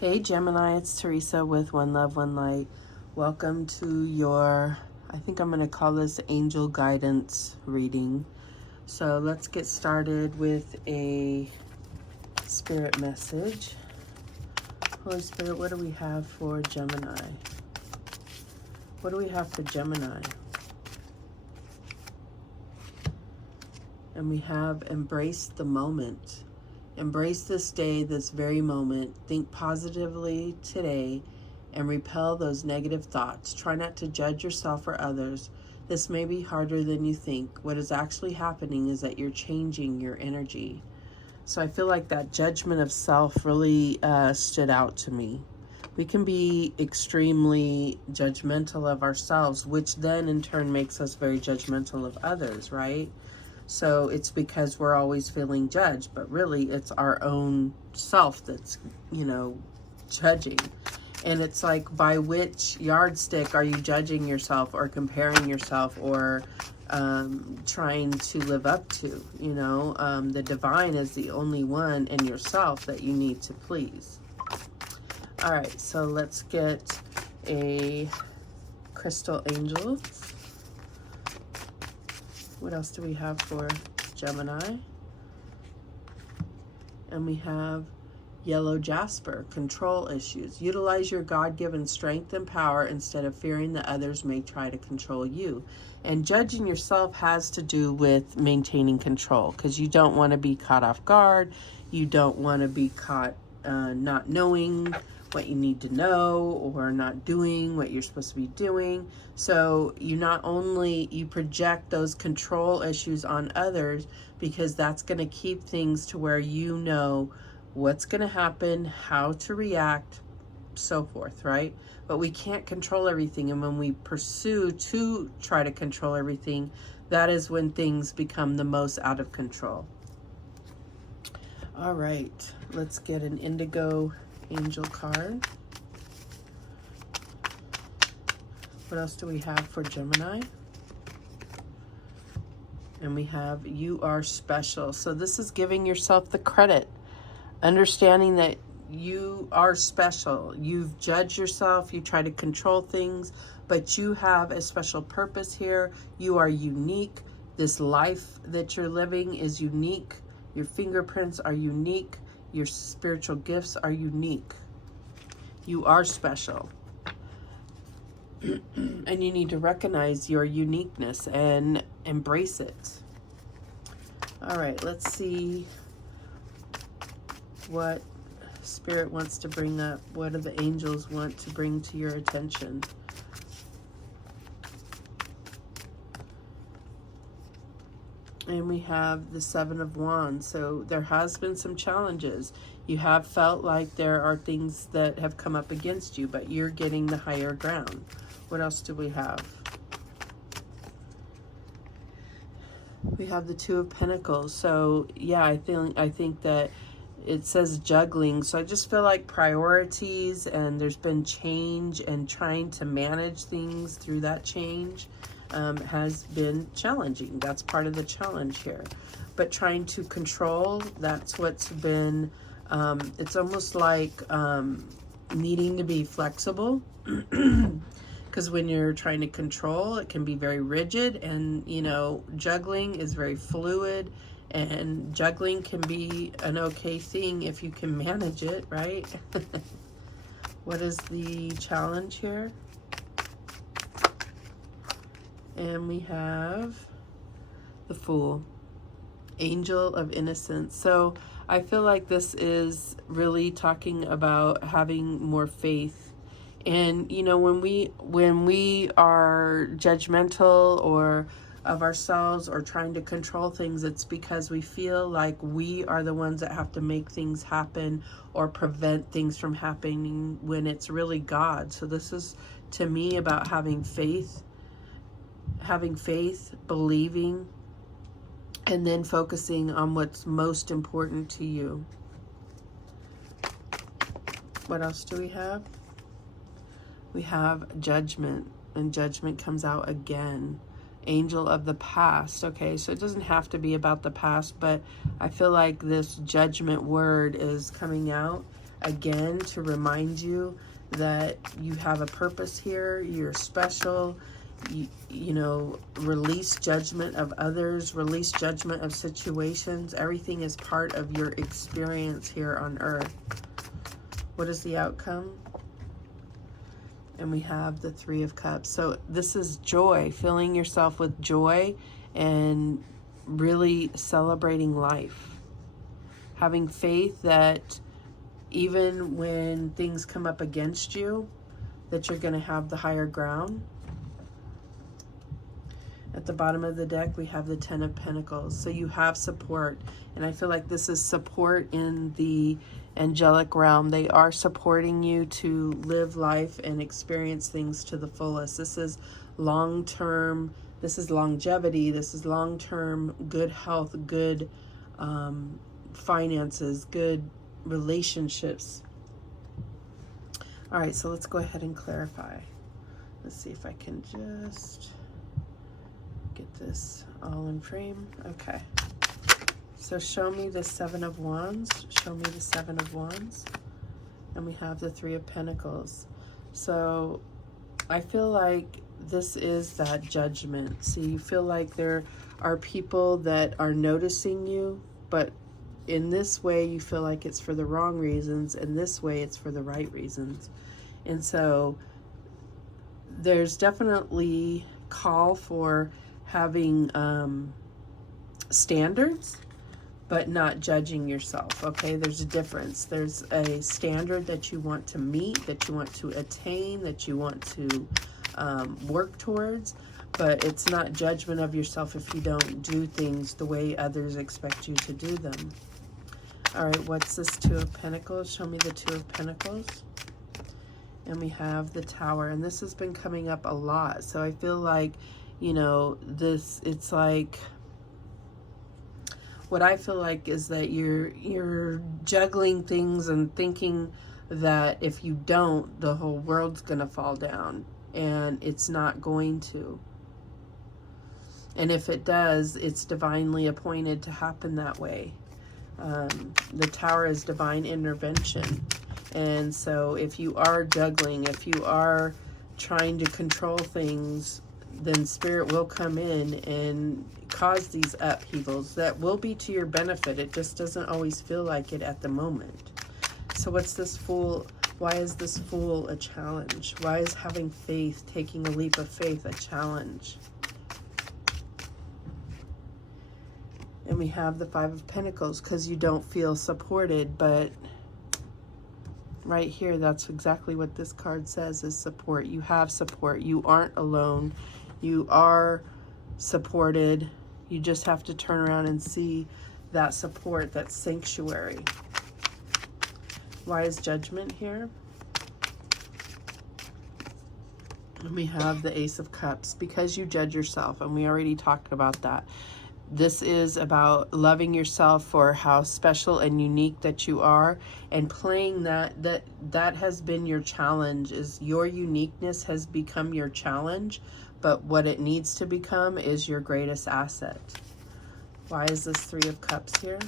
Hey Gemini, it's Teresa with One Love, One Light. Welcome to your, I think I'm going to call this angel guidance reading. So let's get started with a spirit message. Holy Spirit, what do we have for Gemini? What do we have for Gemini? And we have embrace the moment. Embrace this day, this very moment. Think positively today and repel those negative thoughts. Try not to judge yourself or others. This may be harder than you think. What is actually happening is that you're changing your energy. So I feel like that judgment of self really stood out to me. We can be extremely judgmental of ourselves, which then in turn makes us very judgmental of others, right? So it's because we're always feeling judged, but really it's our own self that's, judging. And it's like, by which yardstick are you judging yourself or comparing yourself or trying to live up to? The divine is the only one in yourself that you need to please. All right, so let's get a crystal angel. What else do we have for Gemini? And we have yellow jasper, control issues. Utilize your God-given strength and power instead of fearing that others may try to control you. And judging yourself has to do with maintaining control, because you don't want to be caught off guard. You don't want to be caught not knowing what you need to know or not doing what you're supposed to be doing. So you not only, you project those control issues on others, because that's going to keep things to where you know what's going to happen, how to react, so forth, right? But we can't control everything. And when we pursue to try to control everything, that is when things become the most out of control. All right, let's get an indigo angel card. What else do we have for Gemini? And we have you are special. So this is giving yourself the credit, understanding that you are special. You've judged yourself, you try to control things, but you have a special purpose here. You are unique. This life that you're living is unique. Your fingerprints are unique. Your spiritual gifts are unique. You are special. And you need to recognize your uniqueness and embrace it. All right, let's see what Spirit wants to bring up. What do the angels want to bring to your attention? And we have the Seven of Wands. So there has been some challenges. You have felt like there are things that have come up against you, but you're getting the higher ground. What else do we have? We have the Two of Pentacles. So yeah, I think that it says juggling. So I just feel like priorities, and there's been change, and trying to manage things through that change has been challenging. That's part of the challenge here. But trying to control, that's what's been, it's almost like needing to be flexible. Because when you're trying to control, it can be very rigid, and juggling is very fluid, and juggling can be an okay thing if you can manage it, right? What is the challenge here? And we have the Fool, Angel of Innocence. So I feel like this is really talking about having more faith. And when we are judgmental or of ourselves or trying to control things, it's because we feel like we are the ones that have to make things happen or prevent things from happening, when it's really God. So this is, to me, about having faith, believing, and then focusing on what's most important to you. What else do we have? We have Judgment, and Judgment comes out again. Angel of the Past. Okay, so it doesn't have to be about the past, but I feel like this Judgment word is coming out again to remind you that you have a purpose here. You're special. You know, release judgment of others, release judgment of situations. Everything is part of your experience here on earth. What is the outcome? And we have the Three of Cups. So this is joy, filling yourself with joy and really celebrating life. Having faith that even when things come up against you, that you're going to have the higher ground. At the bottom of the deck, we have the Ten of Pentacles. So you have support. And I feel like this is support in the angelic realm. They are supporting you to live life and experience things to the fullest. This is long-term. This is longevity. This is long-term good health, good finances, good relationships. All right, so let's go ahead and clarify. Let's see if I can just get this all in frame. Okay. So show me the Seven of Wands. Show me the Seven of Wands. And we have the Three of Pentacles. So I feel like this is that judgment. See, you feel like there are people that are noticing you, but in this way you feel like it's for the wrong reasons, and this way it's for the right reasons. And so there's definitely call for having standards, but not judging yourself. Okay, there's a difference. There's a standard that you want to meet, that you want to attain, that you want to work towards, but it's not judgment of yourself if you don't do things the way others expect you to do them. All right, what's this Two of Pentacles? Show me the Two of Pentacles. And we have the Tower, and this has been coming up a lot. So I feel like, you know, this, it's like, what I feel like is that you're juggling things and thinking that if you don't, the whole world's gonna fall down, and it's not going to. And if it does, it's divinely appointed to happen that way. The Tower is divine intervention. And so if you are juggling, if you are trying to control things, then Spirit will come in and cause these upheavals that will be to your benefit. It just doesn't always feel like it at the moment. So what's this Fool? Why is this Fool a challenge? Why is having faith, taking a leap of faith, a challenge? And we have the Five of Pentacles, because you don't feel supported, but right here, that's exactly what this card says, is support. You have support. You aren't alone. You are supported. You just have to turn around and see that support, that sanctuary. Why is Judgment here? And we have the Ace of Cups, because you judge yourself, and we already talked about that. This is about loving yourself for how special and unique that you are, and playing that has been your challenge. Is your uniqueness has become your challenge, but what it needs to become is your greatest asset. Why is this Three of Cups here?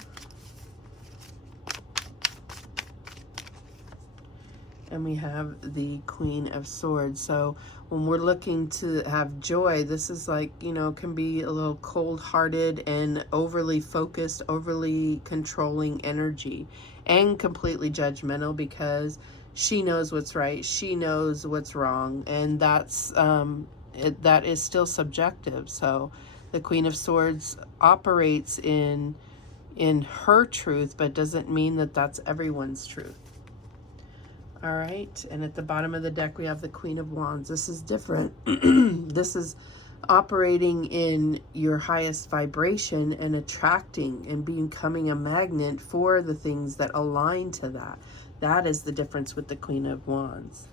And we have the Queen of Swords. So when we're looking to have joy, this is like, you know, can be a little cold-hearted and overly focused, overly controlling energy, and completely judgmental, because she knows what's right, she knows what's wrong, and that's that is still subjective. So the Queen of Swords operates in her truth, but doesn't mean that that's everyone's truth. All right, and at the bottom of the deck, we have the Queen of Wands. This is different. This is operating in your highest vibration and attracting and becoming a magnet for the things that align to that. That is the difference with the Queen of Wands.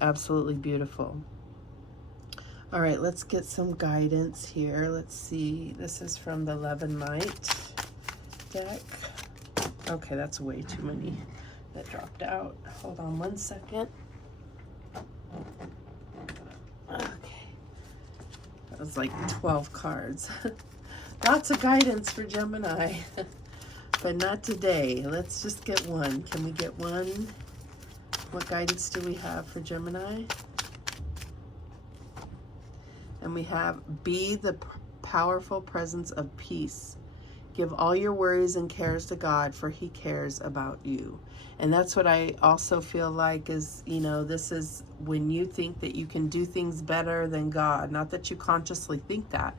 Absolutely beautiful. All right, let's get some guidance here. Let's see. This is from the Love and Light deck. Okay, that's way too many that dropped out. Hold on one second. Okay. That was like 12 cards. Lots of guidance for Gemini. but not today. Let's just get one. Can we get one? What guidance do we have for Gemini? And we have, be the powerful presence of peace. Give all your worries and cares to God, for He cares about you. And that's what I also feel like is, you know, this is when you think that you can do things better than God. Not that you consciously think that,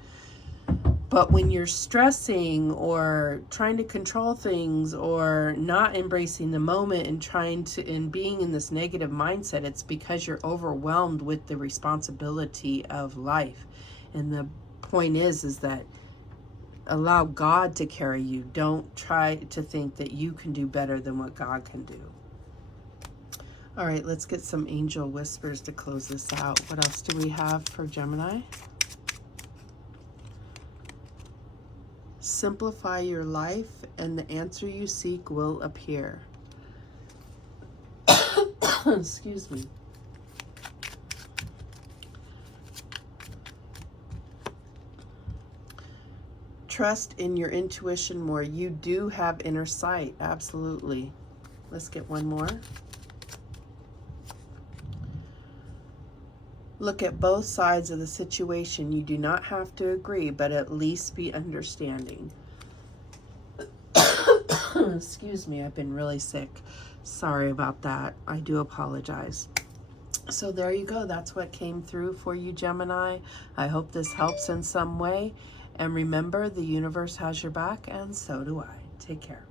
but when you're stressing or trying to control things or not embracing the moment and being in this negative mindset, it's because you're overwhelmed with the responsibility of life. And the point is that allow God to carry you. Don't try to think that you can do better than what God can do. All right, let's get some angel whispers to close this out. What else do we have for Gemini? Simplify your life and the answer you seek will appear. Excuse me. Trust in your intuition more. You do have inner sight. Absolutely. Let's get one more. Look at both sides of the situation. You do not have to agree, but at least be understanding. Excuse me, I've been really sick. Sorry about that. I do apologize. So there you go. That's what came through for you, Gemini. I hope this helps in some way. And remember, the universe has your back, and so do I. Take care.